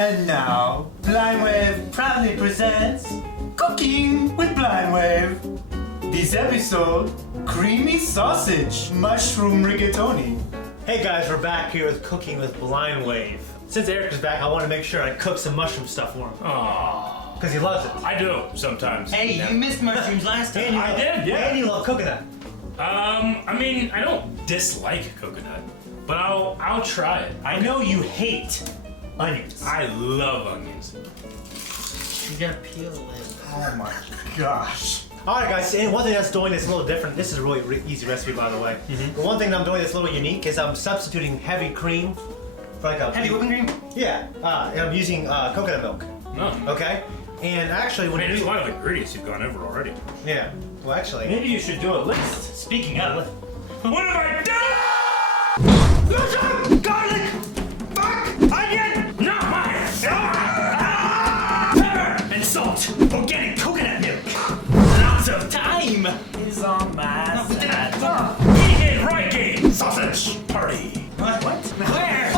And now, Blindwave proudly presents Cooking with Blindwave. This episode, creamy sausage, mushroom rigatoni. Hey guys, we're back here with Cooking with Blindwave. Since Eric is back, I want to make sure I cook some mushroom stuff for him. Aww. Because he loves it. I do, sometimes. Hey, you missed mushrooms last time. I did, yeah. And you love coconut. I mean, I don't dislike coconut, but I'll try it. I know you hate onions. I love onions. You gotta peel it. Oh my gosh. Alright guys, and one thing that's doing that's a little different, this is a really easy recipe by the way. The one thing I'm doing that's a little unique is I'm substituting heavy cream for like a... Heavy whipping cream? Yeah, and I'm using coconut milk. No. Okay? And actually when Man, you there's a lot of ingredients you've gone over already. Yeah, well actually... Maybe you should do a list. Speaking of, What have I done? Garlic! Fuck! Onion! Not mine! Pepper and salt! Organic coconut milk! Lots of time! He's on my side. Vegan right game! Sausage party! What? Where?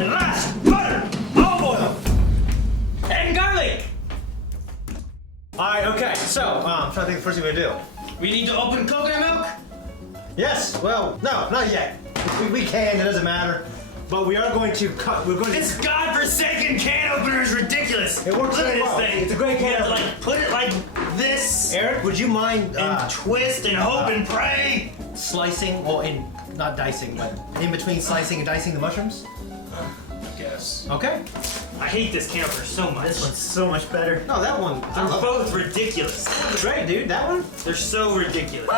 And last, butter! Olive oil! And garlic! Alright, okay, so, I'm trying to think the first thing we're gonna do. We need to open coconut milk? Yes, well, no, not yet. We can, it doesn't matter. But we are going to cut, we're going to... This godforsaken can opener is ridiculous! It works Look at very this well. thing! It's a great can You have to, opener. like, put it like this, Eric, would you mind and twist and hope and pray! slicing, well, not dicing, but in between slicing and dicing the mushrooms? I guess. Okay. I hate this can opener so much. This one's so much better. No, that one. They're both ridiculous. Great, dude, that one? They're so ridiculous.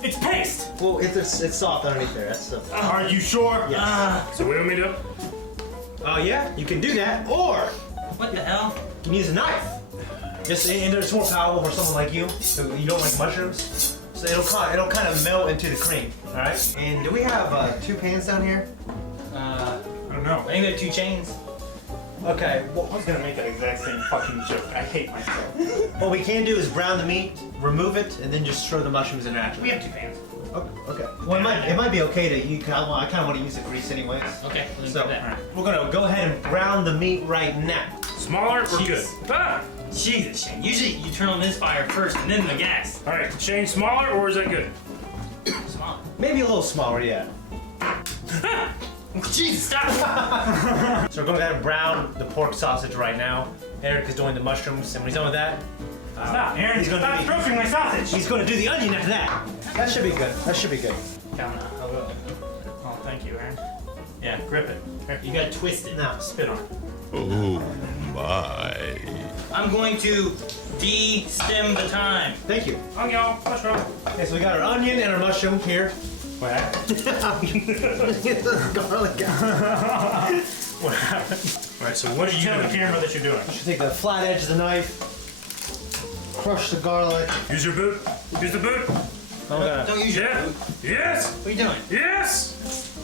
It's paste! Well, it's soft underneath there, that's the... Are you sure? Yes. So what do we do? Yeah, you can do that, or What the hell? you can use a knife. Just, and it's more powerful for someone like you, who you don't like mushrooms. So it'll kind of melt into the cream, all right? And do we have 2 pans down here? I don't know. think they're 2 chains. Okay, I was gonna make that exact same fucking joke. I hate myself. what we can do is brown the meat, remove it, and then just throw the mushrooms in after. We have 2 pans. Okay. Well, it might be okay to I kind of want to use the grease anyways. Okay, let's So do that. we're gonna go ahead and brown the meat right now. Smaller or good? Jeez. Ah! Jesus, Shane. Usually you turn on this fire first and then the gas. Alright, Shane, smaller or is that good? Small. Maybe a little smaller, yeah. Jesus, stop! So we're going to go ahead and brown the pork sausage right now. Eric is doing the mushrooms, and when he's done with that, Stop, Aaron. He's gonna Stop be- roasting my sausage. he's going to do the onion after that. That should be good. That should be good. Down. Oh, thank you, Aaron. Yeah, grip it. Here, You gotta twist it. Now, spit on it. Oh my. I'm going to de-stem the time. thank you. On y'all, mushroom. Okay, so we got our onion and our mushroom here. What happened? Get the garlic out. What happened? Alright, so what are you Tell the doing? camera that you're doing. You should take the flat edge of the knife, crush the garlic. Use your boot. Use the boot. I'm gonna. Don't use your Yeah. food. Yes. What are you doing? Yes.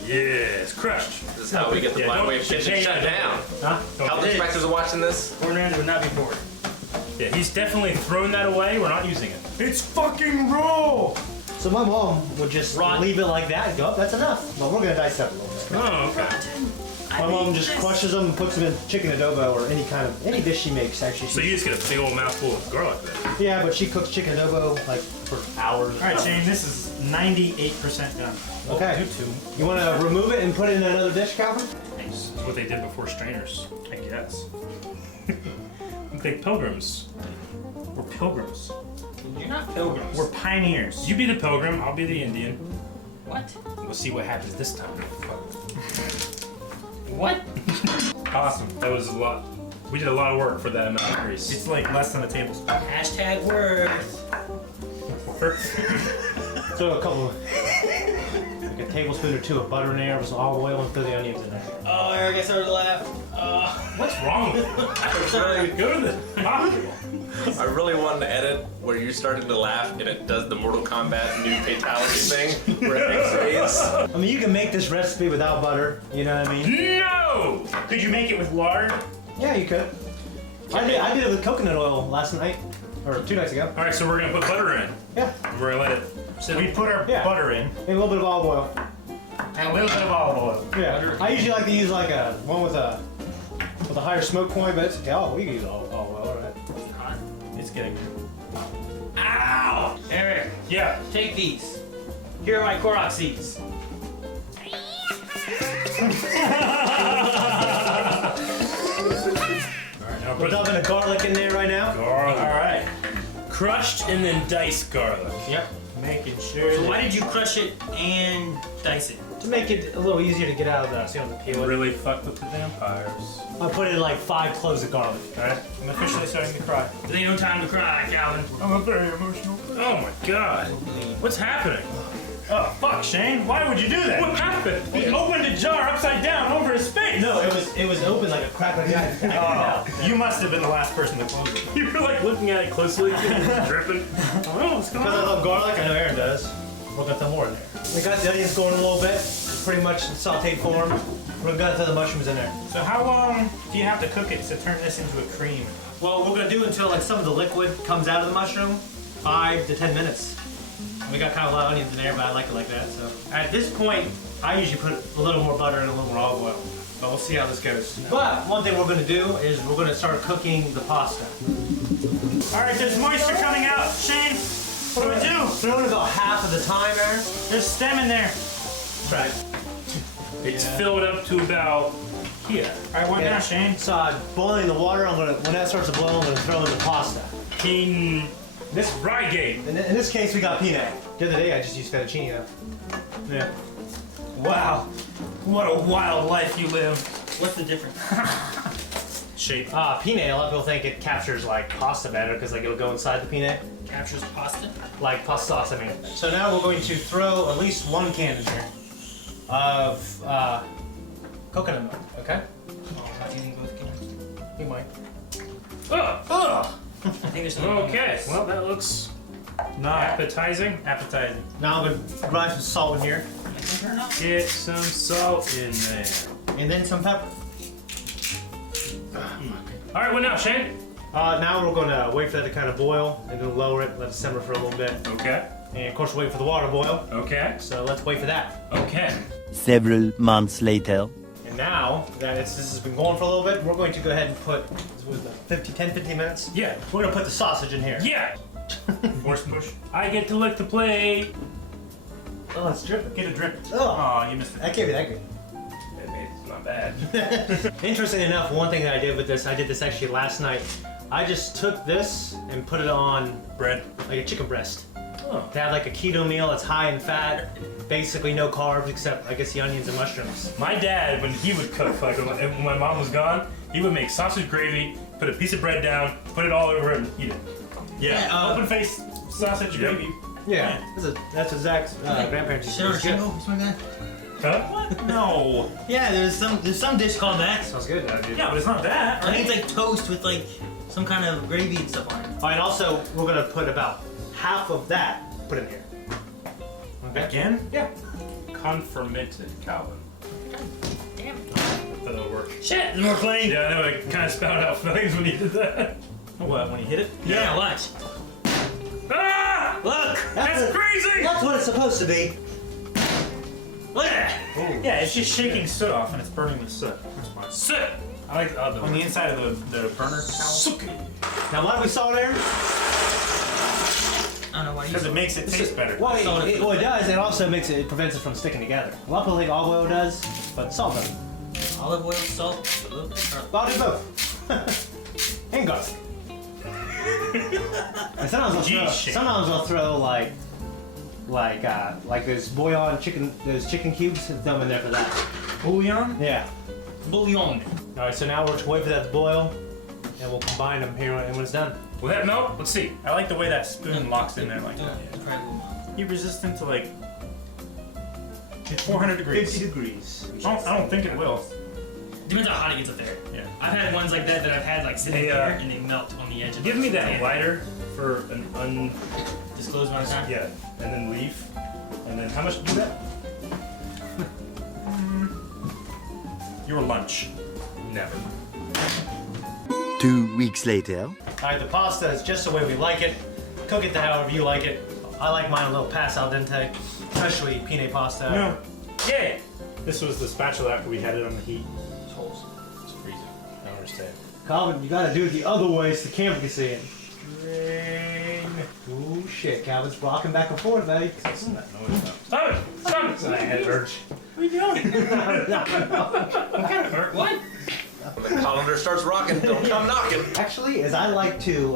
Yes. Crushed. This is how we get the blind wave kitchen shut down. Huh? Health inspectors are watching this. Corners would not be bored. Yeah, he's definitely thrown that away. We're not using it. It's fucking raw. So my mom would just leave it like that and go, that's enough. But we're gonna dice up a little bit. Oh, okay. My mom just crushes them and puts them in chicken adobo or any dish she makes actually. So you just get a big old mouthful of garlic then. Yeah, but she cooks chicken adobo like for hours. All right, Shane. This is 98% done. Okay. You too. You want to remove it and put it in another dish, Calvin? This is what they did before strainers, I guess. Big pilgrims. We're pilgrims. You're not pilgrims. We're pioneers. You be the pilgrim, I'll be the Indian. What? We'll see what happens this time. What? Awesome. That was a lot. We did a lot of work for that amount of grease. It's like less than a tablespoon. Hashtag worth. Throw a couple, like a tablespoon or 2 of butter in there with some olive oil and throw the onions in there. Oh, Eric, I started to laugh. What's wrong with you? Go to the hospital. I really wanted to edit where you're starting to laugh and it does the Mortal Kombat new fatality thing where it makes rays. I mean, you can make this recipe without butter, you know what I mean? No! Could you make it with lard? Yeah, you could. I did it with coconut oil last night, or 2 nights ago. Alright, so we're gonna put butter in. Yeah, We're gonna let it sit. We put our Yeah. butter in. and a little bit of olive oil. And a little bit of olive oil. Yeah. I usually like to use like a one with a higher smoke point, but it's okay. Oh, we can use olive oil, alright. It's getting. Ow! Eric, Yeah. take these. Here are my Korok seeds. Now We're put dumping the garlic in there right now. garlic. All right. Crushed and then diced garlic. Yep. Making sure. So that- why did you crush it and dice it? To make it a little easier to get out of the, so you don't have to peel it. Really fucked with the vampires. I put in like 5 cloves of garlic. Alright, I'm officially starting to cry. There ain't no time to cry, Calvin. I'm a very emotional. Oh my god. What's happening? Oh, fuck, Shane. Why would you do that? What happened? He opened a jar upside down over his face. No, it was open like a crack like that. Oh, you must have been the last person to close it. You were like looking at it closely, dripping. Oh, what's going Because I on? love garlic, I know Aaron does. We'll get some more in there. We got the onions going a little bit, pretty much in sauteed form. We're gonna throw the mushrooms in there. So how long do you have to cook it to turn this into a cream? Well, we're gonna do until like some of the liquid comes out of the mushroom, 5 to 10 minutes. We got kind of a lot of onions in there, but I like it like that. So at this point, I usually put a little more butter and a little more olive oil. But we'll see how this goes. But one thing we're gonna do is we're gonna start cooking the pasta. All right, there's moisture coming out, Shane. What do we do? Throw it about half of the time, Aaron. There's stem in there. Try. It's filled up to about here. All right, what now, Shane? So boiling the water, when that starts to boil, I'm gonna throw in the pasta. King This Rygate. in this case, we got peanut. The other day, I just used fettuccine though. Yeah. Wow. What a wild life you live. What's the difference? Shape. Peanut, a lot of people think it captures like pasta better because like it'll go inside the peanut. Captures pasta? Like pasta sauce, I mean. So now we're going to throw at least 1 can in here of coconut milk, okay? Oh, I'm not using both cans. You might. Oh. I think there's some. Okay. Well, that looks Not appetizing. appetizing. Now I'm going to grind some salt in here Turn up. Get some salt in there. and then some pepper. All right, what now, Shane? Now we're going to wait for that to kind of boil and then lower it, let it simmer for a little bit. Okay. And of course, we're waiting for the water to boil. Okay. So let's wait for that. Okay. Several months later. And now that this has been going for a little bit, we're going to go ahead and put 10-15 minutes. Yeah. We're going to put the sausage in here. Yeah. Force push. I get to lick the plate. Oh, it's dripping. Get a drip. Oh. Oh, you missed it. That can't be that good. It's not bad. Interesting enough, one thing that I did with this, I did this actually last night. I just took this and put it on Bread. like a chicken breast. Oh. To have like a keto meal that's high in fat, basically no carbs except I guess the onions and mushrooms. My dad, when he would cook, like when my mom was gone, he would make sausage gravy, put a piece of bread down, put it all over it, and eat it. Yeah. Open face sausage Yep. gravy. Yeah, that's what Zach's grandparents used to do. Sure, It's good. sure. Something like that. Huh? No. Yeah, there's some dish called that. Sounds good. Yeah, but it's not that. I think it's like toast with like some kind of gravy and stuff on it. All right, also we're gonna put about half of that put in here. Okay. Again? Yeah. Confermented, Calvin. Damn it. That'll work. Shit, there's more playing. Yeah, I know, I kind of spouted out fillings when you did that. What, when you hit it? Yeah, watch. Ah! Look! That's crazy! That's what it's supposed to be. Look at that! Yeah, it's just shaking soot off and it's burning the soot. That's fine. Sit! I like the other On one. the inside of the burner towel. Now why do we salt there? I don't know why you Because it makes it taste better. Well, it does. It also makes it prevents it from sticking together. A lot of people think olive oil does, but salt doesn't. olive oil, salt, a little bit of garlic. Well, I'll do both. And garlic. And sometimes I'll throw like those bouillon chicken, those chicken cubes. Throw them in there for that. Bouillon? Yeah. Bouillon. All right. So now we're just wait for that to boil, and we'll combine them here when it's done. Will that melt? Let's see. I like the way that spoon locks in there like that. Yeah. Heat resistant to like 400 degrees. 50 degrees. I don't think it will. Depends how hot it gets up there. Yeah. I've had ones like that I've had like sitting Hey, there and they melt on the edge. Of Give the me that pan. lighter for an Disclose amount of time. yeah, and then leave. And then how much do that? Your lunch. Never. 2 weeks later. All right. The pasta is just the way we like it. Cook it to however you like it. I like mine a little past al dente, especially penne pasta. No. Yeah. This was the spatula after we had it on the heat. It's freezing. I don't understand. Calvin, you gotta do it the other way so the camera can see it. Oh shit, Calvin's rocking back and forth, buddy. Listen to that noise now. Stop it! Stop it! I had urge. What are you doing? What kind of hurt? What? When the colander starts rocking, don't come knocking. Actually, is I like to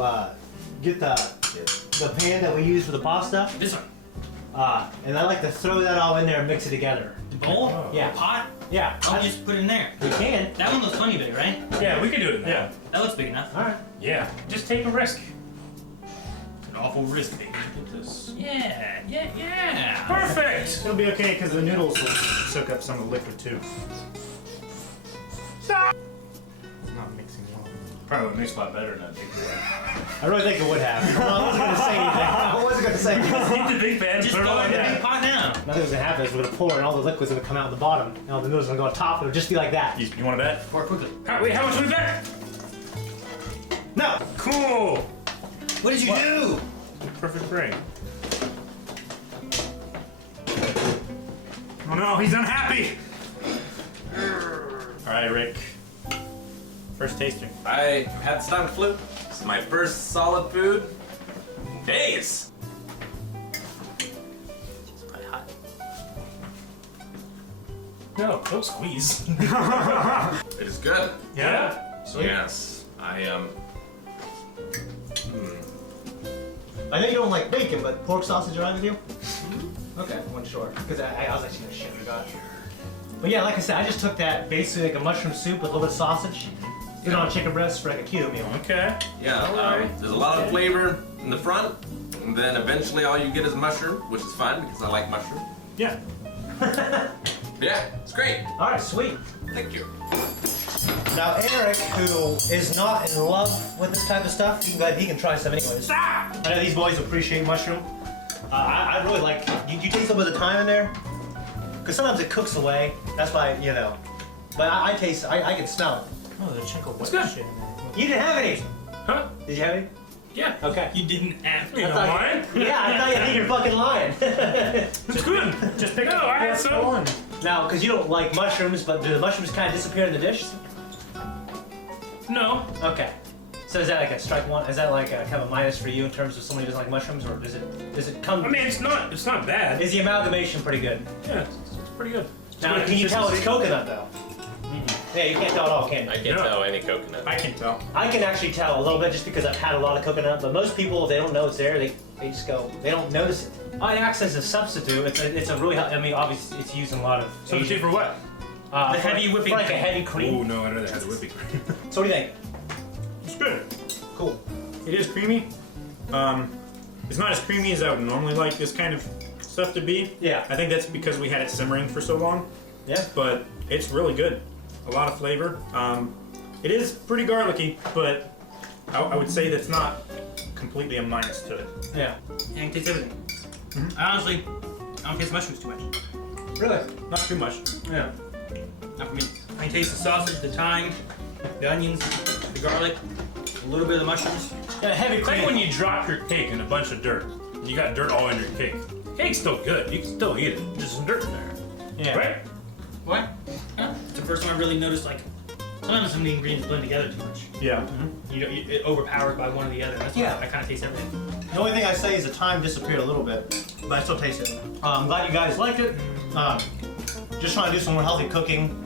get the pan that we use for the pasta, This one. and I like to throw that all in there and mix it together. The bowl? Oh. Yeah. The pot? Yeah, I'll just put it in there. we can. That one looks funny big, right? Yeah, we can do it now. Yeah. That looks big enough. All right. Yeah. Just take a risk. An awful risk, baby. Look at this. Yeah. Perfect! It'll be okay because the noodles will soak up some of the liquid too. Stop! It's not mixing well. Probably would mix a lot better than that big pan. I really think it would have. I wasn't gonna say anything. I wasn't gonna say anything. Keep the big pan. Just put it throw on in the there. big pot now. Nothing's gonna happen is we're gonna pour and all the liquid's gonna come out the bottom. And all the noodles are gonna go on top. It'll just be like that. You want to bet? Pour quickly. Wait, how much do we bet? No! Cool! What did you do? Perfect brain. Oh no, he's unhappy! Alright, Rick. First tasting. I had stomach flu. It's my first solid food in days. It's probably hot. No, don't squeeze. It is good. Yeah? So yes, I I know you don't like bacon, but pork sausage alright with you? Okay, I wasn't sure. Because I was actually gonna shit we got. But yeah, like I said, I just took that basically like a mushroom soup with a little bit of sausage, put it on chicken breast for like a keto meal. Okay. there's a lot of flavor in the front, and then eventually all you get is mushroom, which is fine because I like mushroom. Yeah. Yeah, it's great. Alright, sweet. Thank you. Now Eric, who is not in love with this type of stuff, he can try some anyways. Stop! I know these boys appreciate mushroom. I really like. You take some of the thyme in there, because sometimes it cooks away. That's why But I taste. I can smell it. Oh, there's a chunk of It's white good. shit in there. You didn't have any. Huh? Did you have any? Yeah. Okay. You didn't ask me. You I know thought- why? Yeah, I thought you think you're fucking lying. It's good. Just pick No, up I had the some. one. Now, because you don't like mushrooms, but do the mushrooms kind of disappear in the dish? No. Okay. So is that like a strike one? Is that like a kind of a minus for you in terms of somebody who doesn't like mushrooms, or does it come? I mean, it's not bad. Is the amalgamation pretty good? Yeah, it's pretty good. Now, good can you tell it's consistency. coconut though? Yeah, you can't tell at all, can you? I can't No. tell any coconut. I can tell. I can actually tell a little bit just because I've had a lot of coconut, but most people, if they don't know it's there, they just go, they don't notice it. It acts as a substitute. It's a really, I mean, obviously it's used in a lot of Substitute Asian, for what? The for- heavy whipping for like a cream. heavy cream. Oh no, I know that has whipping cream. So what do you think? It's good. Cool. It is creamy. It's not as creamy as I would normally like this kind of stuff to be. Yeah. I think that's because we had it simmering for so long. Yeah. But it's really good. A lot of flavor. It is pretty garlicky, but I would say that's not completely a minus to it. Yeah. I can taste everything. I honestly, I don't taste mushrooms too much. Really? Not too much. Yeah. Not for me. I can taste the sausage, the thyme, the onions, the garlic, a little bit of the mushrooms. Yeah, heavy It's cream. like when you drop your cake in a bunch of dirt. You got dirt all in your cake. Cake's still good. You can still eat it. Just some dirt in there. Yeah. Right? What? It's the first time I really noticed, like, sometimes some of the ingredients blend together too much. Yeah. You know, it overpowered by one or the other. That's why Yeah. I kind of taste everything. The only thing I say is the time disappeared a little bit, but I still taste it. I'm glad you guys liked it. Just trying to do some more healthy cooking,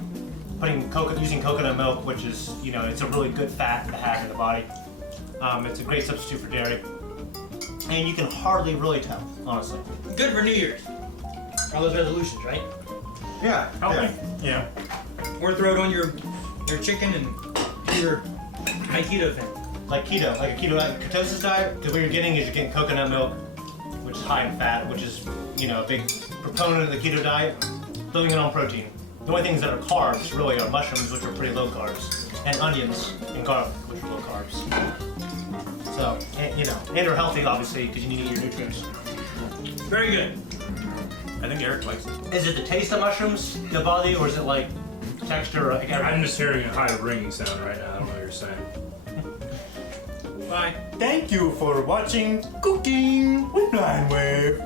using coconut milk, which is, it's a really good fat to have in the body. It's a great substitute for dairy, and you can hardly really tell, honestly. Good for New Year's. All those resolutions, right? Yeah. Healthy. Yeah. Or throw it on your chicken and do your high keto thing. Like keto, like a ketosis diet, because what you're getting is you're getting coconut milk, which is high in fat, which is, a big proponent of the keto diet, building it on protein. The only things that are carbs really are mushrooms, which are pretty low carbs, and onions and garlic, which are low carbs. So, and are healthy, obviously, because you need to eat your nutrients. Very good. I think Eric likes it. Is it the taste of mushrooms that bother you, or is it like texture? Or, like, I'm just hearing a high ringing sound right now. I don't know what you're saying. Bye. Thank you for watching Cooking with Wave.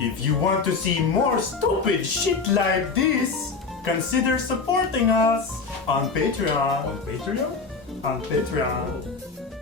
If you want to see more stupid shit like this, consider supporting us on Patreon. Patreon? On Patreon.